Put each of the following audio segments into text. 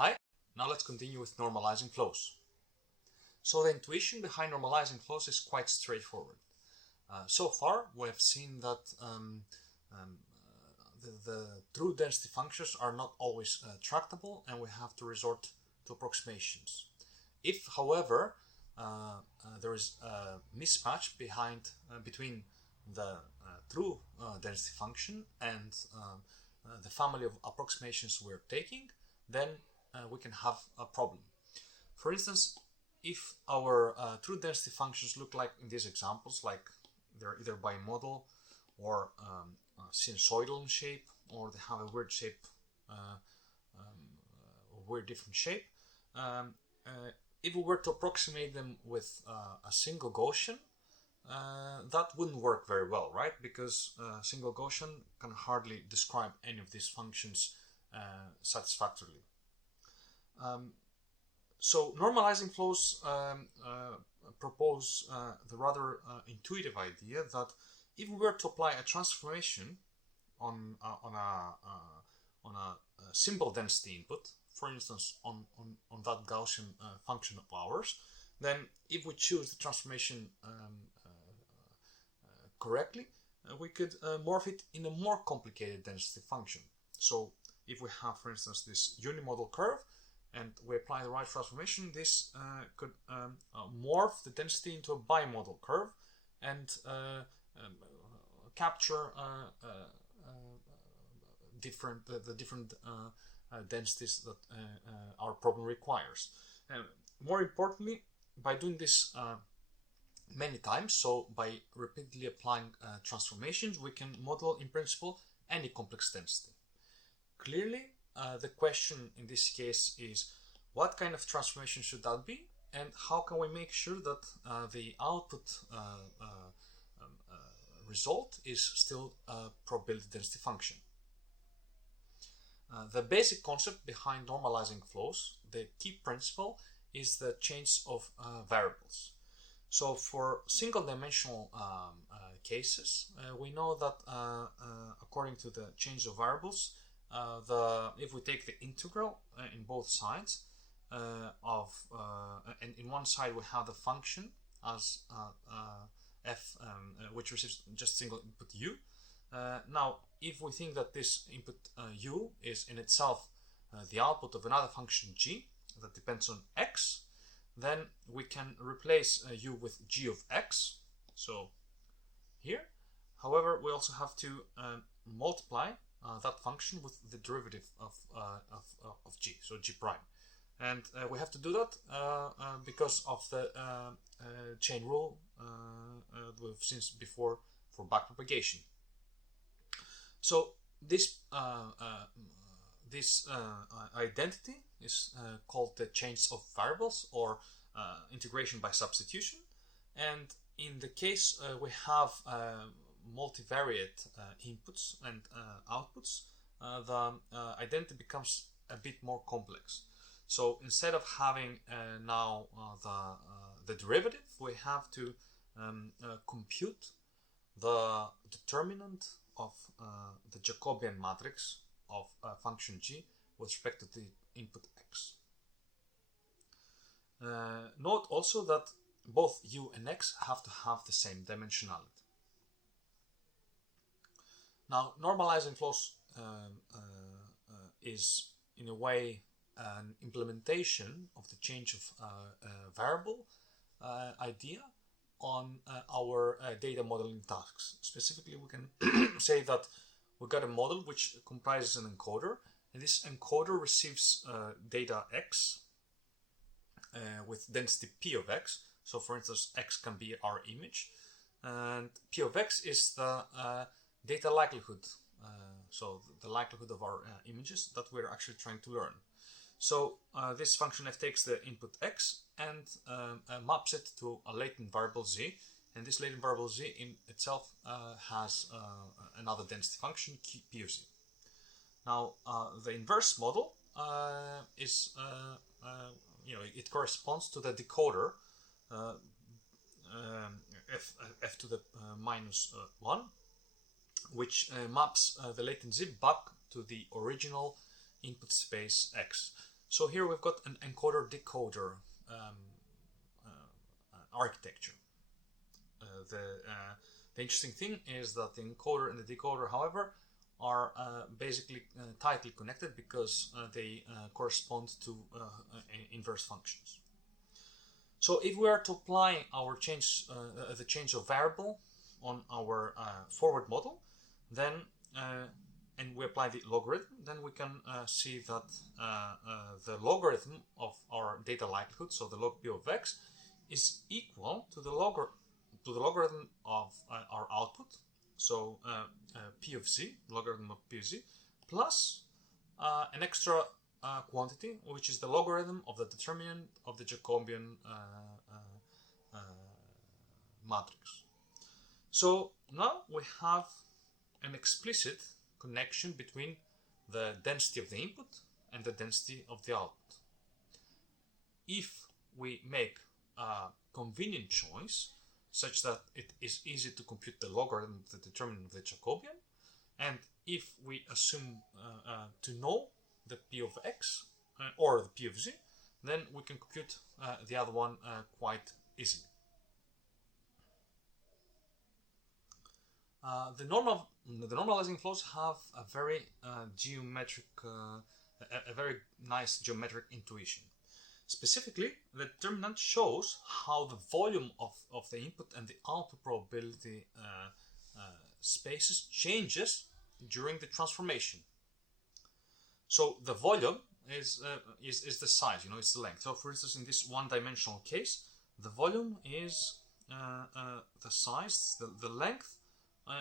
Hi, now let's continue with normalizing flows. So the intuition behind normalizing flows is quite straightforward. So far, we have seen that the true density functions are not always tractable, and we have to resort to approximations. If, however, there is a mismatch between the true density function and the family of approximations we're taking, then we can have a problem. For instance, if our true density functions look like in these examples, like they're either bimodal or sinusoidal in shape, or they have a weird shape, weird different shape, if we were to approximate them with a single Gaussian, that wouldn't work very well, right? Because single Gaussian can hardly describe any of these functions satisfactorily. So normalizing flows propose the rather intuitive idea that if we were to apply a transformation on a simple density input, for instance on that Gaussian function of ours, then if we choose the transformation correctly, we could morph it in a more complicated density function. So if we have, for instance, this unimodal curve and we apply the right transformation, this could morph the density into a bimodal curve and capture the different densities that our problem requires. More importantly, by doing this many times, so by repeatedly applying transformations, we can model in principle any complex density. Clearly, the question in this case is what kind of transformation should that be, and how can we make sure that the output result is still a probability density function. The basic concept behind normalizing flows, the key principle, is the change of variables. So for single dimensional cases, we know that according to the change of variables, if we take the integral in both sides and in one side we have the function as f which receives just single input u. Now if we think that this input u is in itself the output of another function g that depends on x, then we can replace u with g of x, so here. However, we also have to multiply that function with the derivative of g, so g prime. And we have to do that because of the chain rule we've seen before for backpropagation. So this identity is called the change of variables, or integration by substitution. And in the case we have multivariate inputs and outputs, the identity becomes a bit more complex. So instead of having now the derivative, we have to compute the determinant of the Jacobian matrix of function g with respect to the input x. Note also that both u and x have to have the same dimensionality. Now, normalizing flows is in a way an implementation of the change of variable idea on our data modeling tasks. Specifically, we can say that we got a model which comprises an encoder, and this encoder receives data x with density p of x. So for instance, x can be our image, and p of x is the data likelihood, so the likelihood of our images that we're actually trying to learn. So this function f takes the input x and maps it to a latent variable z, and this latent variable z in itself has another density function p of z. Now the inverse model is it corresponds to the decoder f to the minus 1, which maps the latent z back to the original input space x. So here we've got an encoder-decoder architecture. The interesting thing is that the encoder and the decoder, however, are basically tightly connected because they correspond to inverse functions. So if we are to apply our the change of variable on our forward model, then and we apply the logarithm, then we can see that the logarithm of our data likelihood, so the log p of x, is equal to the logarithm of our output, so p of z, logarithm of p of z, plus an extra quantity, which is the logarithm of the determinant of the Jacobian matrix. So now we have an explicit connection between the density of the input and the density of the output. If we make a convenient choice such that it is easy to compute the logarithm of the determinant of the Jacobian, and if we assume to know the p of x or the p of z, then we can compute the other one quite easily. The normalizing flows have a very a very nice geometric intuition. Specifically, the determinant shows how the volume of the input and the output probability spaces changes during the transformation. So the volume is the size, it's the length. So for instance, in this one-dimensional case, the volume is the size, the length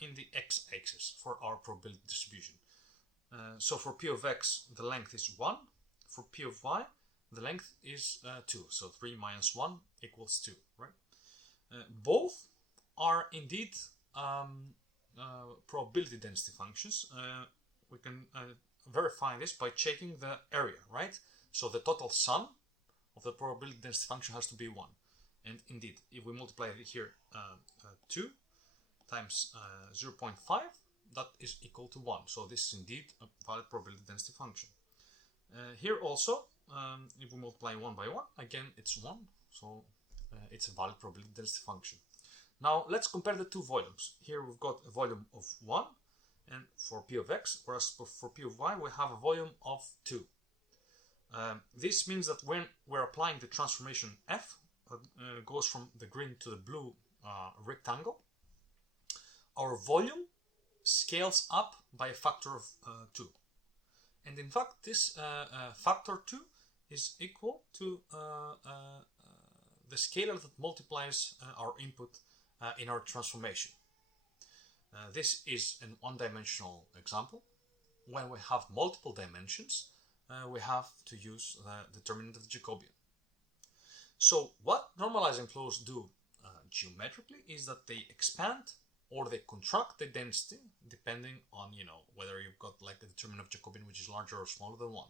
in the x-axis for our probability distribution. So for p of x, the length is 1. For p of y, the length is 2. So 3 minus 1 equals 2, right? Both are indeed probability density functions. We can verify this by checking the area, right? So the total sum of the probability density function has to be 1. And indeed, if we multiply it here 2 times 0.5, that is equal to 1. So this is indeed a valid probability density function. Here also, if we multiply 1 by 1, again it's 1. So it's a valid probability density function. Now let's compare the two volumes. Here we've got a volume of 1 and for p of x, whereas for p of y we have a volume of 2. This means that when we're applying the transformation f, goes from the green to the blue rectangle, our volume scales up by a factor of 2. And in fact, this factor 2 is equal to the scalar that multiplies our input in our transformation. This is an one-dimensional example. When we have multiple dimensions, we have to use the determinant of the Jacobian. So what normalizing flows do geometrically is that they expand or they contract the density depending on, whether you've got like the determinant of Jacobian which is larger or smaller than 1.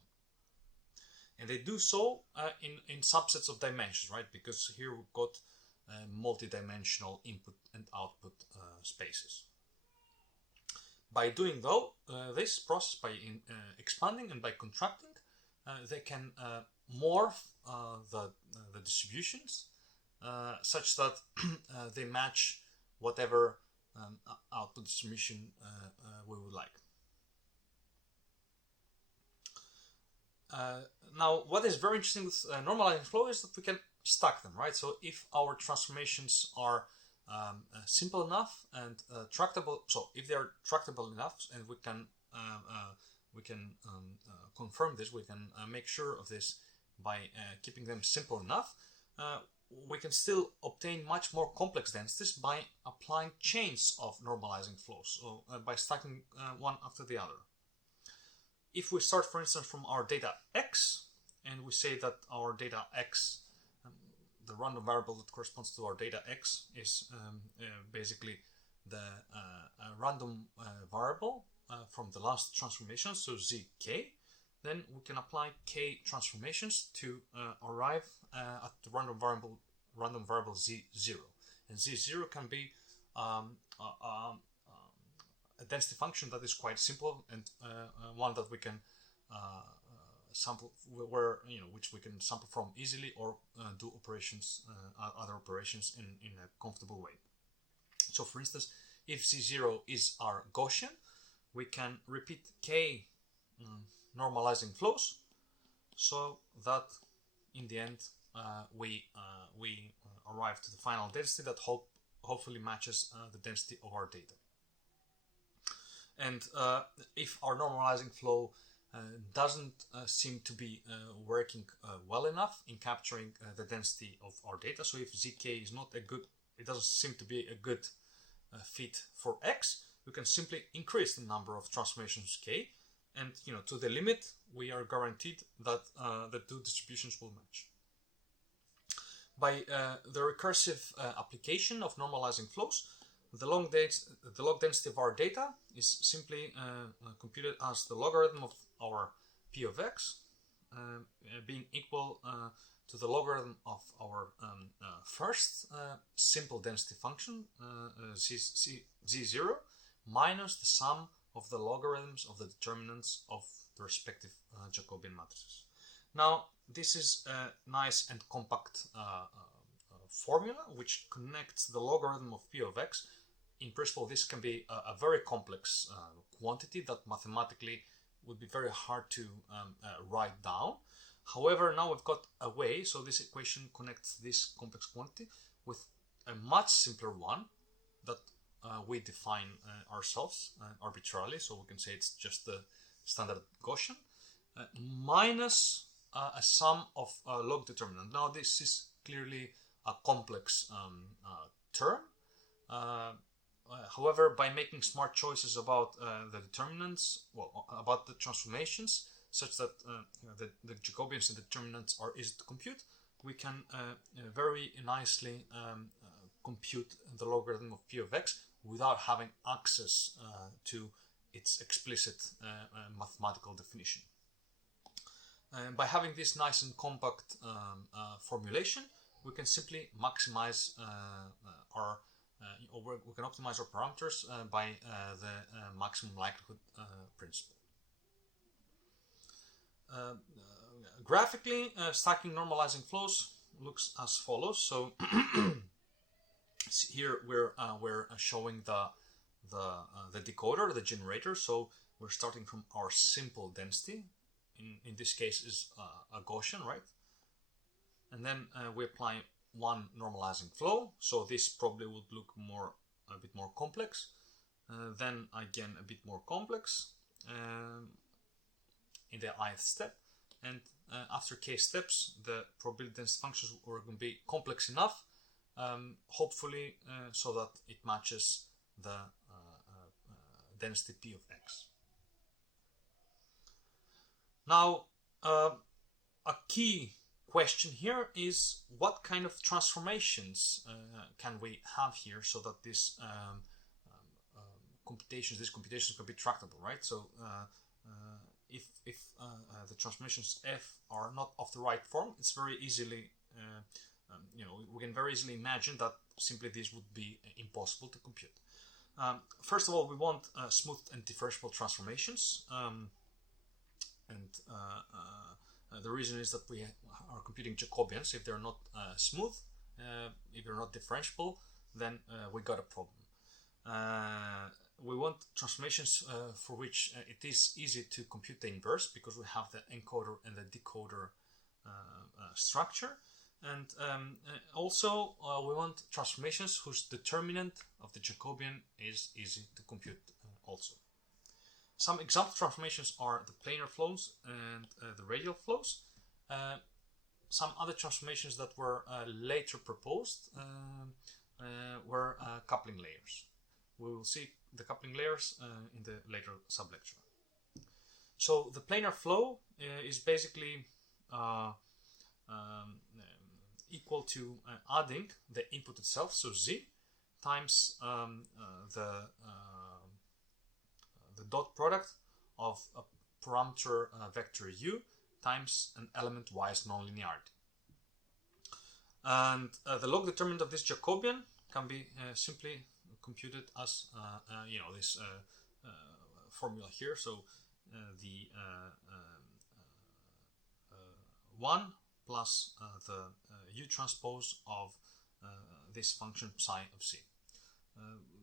And they do so in subsets of dimensions, right? Because here we've got multi-dimensional input and output spaces. By doing this process, by expanding and by contracting, they can morph the distributions such that they match whatever output distribution we would like. Now, what is very interesting with normalizing flow is that we can stack them, right? So if our transformations are simple enough and tractable, so if they are tractable enough, and we can confirm this, we can make sure of this by keeping them simple enough, we can still obtain much more complex densities by applying chains of normalizing flows, so by stacking one after the other. If we start, for instance, from our data x, and we say that our data x, the random variable that corresponds to our data x, is basically the random variable from the last transformation, so zk, then we can apply k transformations to arrive at the random variable z0. And z0 can be a density function that is quite simple and one that we can sample where which we can sample from easily or do operations, other operations in a comfortable way. So for instance, if Z0 is our Gaussian, we can repeat K normalizing flows so that in the end we arrive to the final density that hopefully matches the density of our data. And if our normalizing flow doesn't seem to be working well enough in capturing the density of our data, so if ZK is not a good, it doesn't seem to be a good fit for X, we can simply increase the number of transformations K, and to the limit we are guaranteed that the two distributions will match. By the recursive application of normalizing flows, the log density of our data is simply computed as the logarithm of our p of x being equal to the logarithm of our first simple density function z0 minus the sum of the logarithms of the determinants of the respective Jacobian matrices. Now, this is a nice and compact formula which connects the logarithm of p of x. In principle, this can be a very complex quantity that mathematically would be very hard to write down. However, now we've got a way, so this equation connects this complex quantity with a much simpler one that we define ourselves arbitrarily, so we can say it's just the standard Gaussian, minus a sum of log determinant. Now this is clearly a complex term. However, by making smart choices about the determinants, about the transformations, such that the Jacobians and determinants are easy to compute, we can very nicely compute the logarithm of p of x without having access to its explicit mathematical definition. By having this nice and compact formulation, we can simply maximize we can optimize our parameters by the maximum likelihood principle. Graphically, stacking normalizing flows looks as follows. So here we're showing the decoder, the generator. So we're starting from our simple density. In this case is a Gaussian, right? And then we apply one normalizing flow. So this probably would look a bit more complex. Then again a bit more complex in the ith step. And after k steps, the probability density functions are going to be complex enough, hopefully, so that it matches the density p of x. Now, a key question here is what kind of transformations can we have here so that these computations can be tractable, right? So if the transformations f are not of the right form, it's very easily we can very easily imagine that simply this would be impossible to compute. First of all, we want smooth and differentiable transformations, and the reason is that we are computing Jacobians. If they're not smooth, if they're not differentiable, then we got a problem. We want transformations for which it is easy to compute the inverse, because we have the encoder and the decoder structure. And also we want transformations whose determinant of the Jacobian is easy to compute also. Some example transformations are the planar flows and the radial flows. Some other transformations that were later proposed were coupling layers. We will see the coupling layers in the later sublecture. So the planar flow is basically equal to adding the input itself, so z, times the dot product of a parameter vector u times an element y's nonlinearity. And the log determinant of this Jacobian can be simply computed as this formula here. So the 1 plus the u transpose of this function psi of c.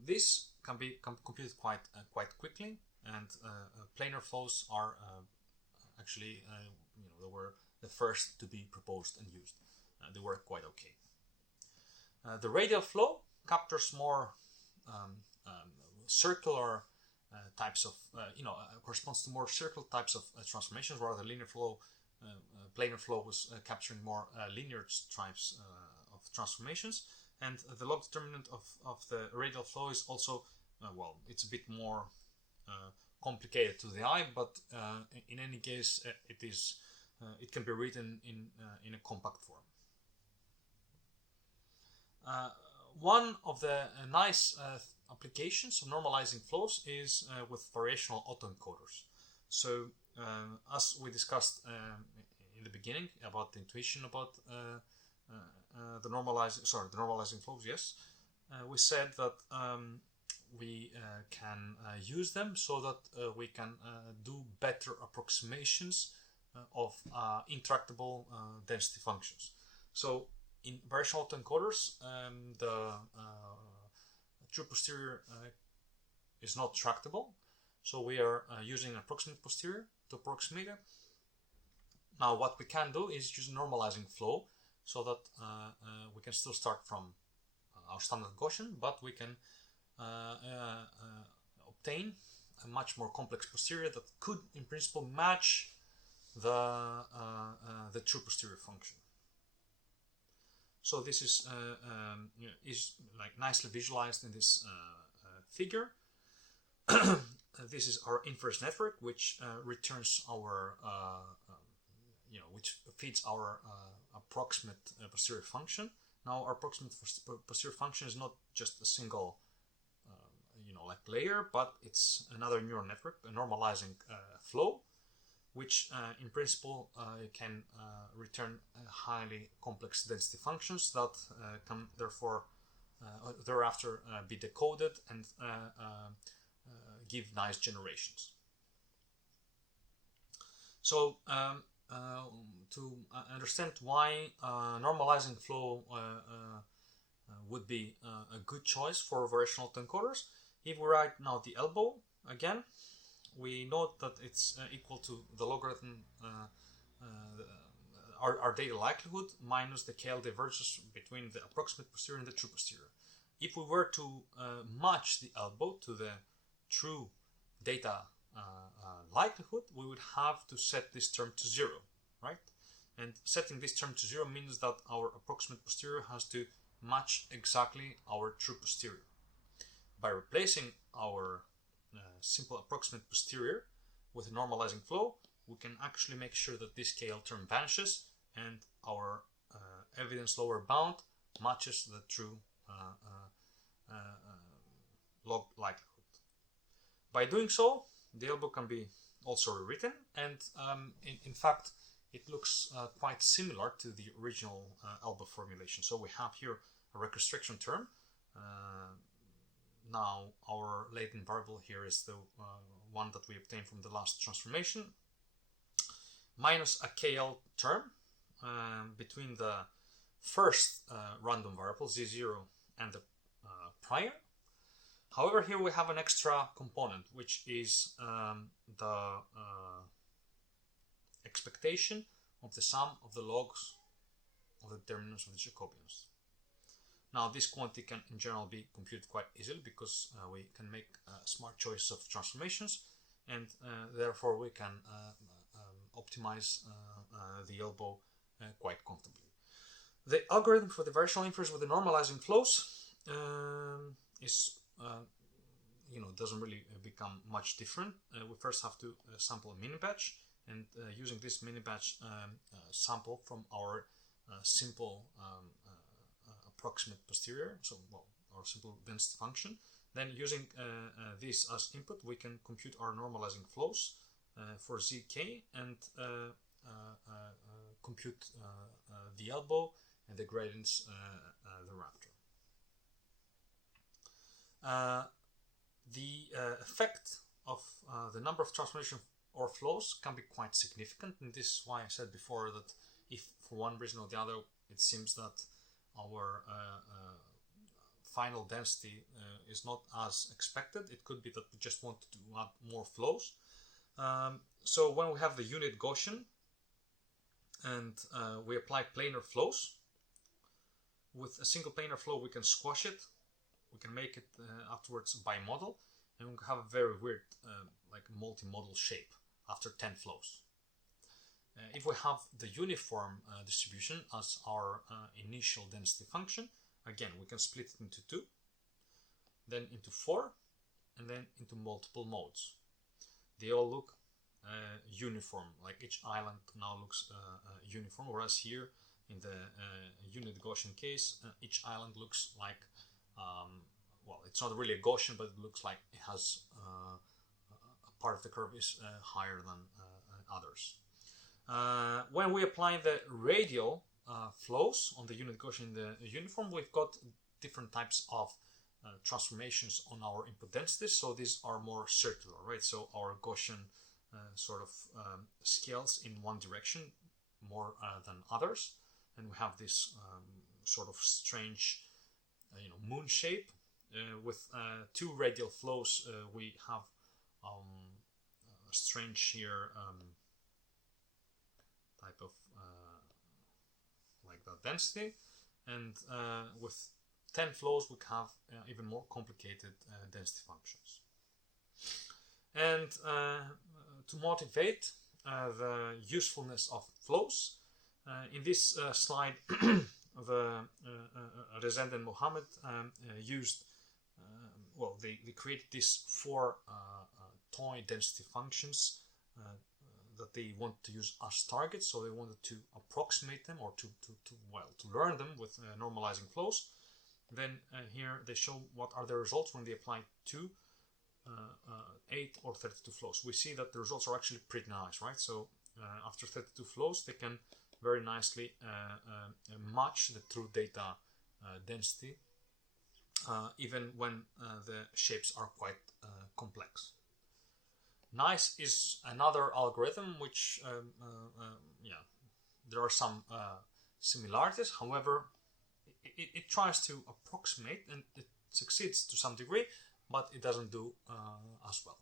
This can be computed quite quickly, and planar flows are actually they were the first to be proposed and used. They work quite okay. The radial flow captures more circular types of corresponds to more circular types of transformations, while the linear flow, planar flow was capturing more linear types of transformations. And the log determinant of the radial flow is also it's a bit more complicated to the eye, but in any case, it can be written in a compact form. One of the nice applications of normalizing flows is with variational autoencoders. So as we discussed in the beginning about the intuition about the normalizing flows, yes, we said that we can use them so that we can do better approximations of intractable density functions. So in variational autoencoders, the true posterior is not tractable, so we are using an approximate posterior to approximate it. Now what we can do is use normalizing flow so that we can still start from our standard Gaussian, but we can obtain a much more complex posterior that could in principle match the true posterior function. So this is like nicely visualized in this figure. This is our inference network, which returns our, which feeds our approximate posterior function. Now, our approximate posterior function is not just a single, like layer, but it's another neural network, a normalizing flow, which in principle can return highly complex density functions that can therefore thereafter be decoded and give nice generations. So to understand why normalizing flow would be a good choice for variational autoencoders, if we write now the elbow again, we note that it's equal to the logarithm, our data likelihood minus the KL divergence between the approximate posterior and the true posterior. If we were to match the elbow to the true data likelihood, we would have to set this term to 0, right? And setting this term to 0 means that our approximate posterior has to match exactly our true posterior. By replacing our simple approximate posterior with a normalizing flow, we can actually make sure that this KL term vanishes and our evidence lower bound matches the true log likelihood. By doing so, the elbow can be also rewritten, and in fact it looks quite similar to the original elbow formulation. So we have here a reconstruction term. Now our latent variable here is the one that we obtained from the last transformation, minus a KL term between the first random variable z0 and the prior. However, here we have an extra component, which is the expectation of the sum of the logs of the determinants of the Jacobians. Now, this quantity can in general be computed quite easily because we can make a smart choice of transformations, and therefore we can optimize the elbow quite comfortably. The algorithm for the variational inference with the normalizing flows is doesn't really become much different. We first have to sample a mini batch, and using this mini batch sample from our simple approximate posterior, so our simple density function, then using this as input, we can compute our normalizing flows for zk and compute the elbow and the gradients thereafter. The effect of the number of transformation or flows can be quite significant, and this is why I said before that for one reason or the other, it seems that our final density is not as expected. It could be that we just want to add more flows. So when we have the unit Gaussian and we apply planar flows, with a single planar flow we can squash it, we can make it afterwards bimodal, and we have a very weird like multimodal shape after 10 flows. If we have the uniform distribution as our initial density function, again we can split it into 2, then into 4, and then into multiple modes. They all look uniform, like each island now looks uniform, whereas here in the unit Gaussian case, each island looks like, well, it's not really a Gaussian, but it looks like it has a part of the curve is higher than others. When we apply the radial flows on the unit Gaussian in the uniform, we've got different types of transformations on our input densities. So these are more circular, right? So our Gaussian sort of scales in one direction more than others, and we have this sort of strange, moon shape. With 2 radial flows, we have a strange here type of like that density, and with 10 flows we have even more complicated density functions. And to motivate the usefulness of flows, in this slide the Rezend and Mohammed used, well, they created these 4 toy density functions that they want to use as targets. So they wanted to approximate them, or to learn them with normalizing flows. Then here they show what are the results when they apply 2, 8 or 32 flows. We see that the results are actually pretty nice, right? So after 32 flows, they can very nicely match the true data density, even when the shapes are quite complex. Nice is another algorithm which, there are some similarities. However, it tries to approximate, and it succeeds to some degree, but it doesn't do as well.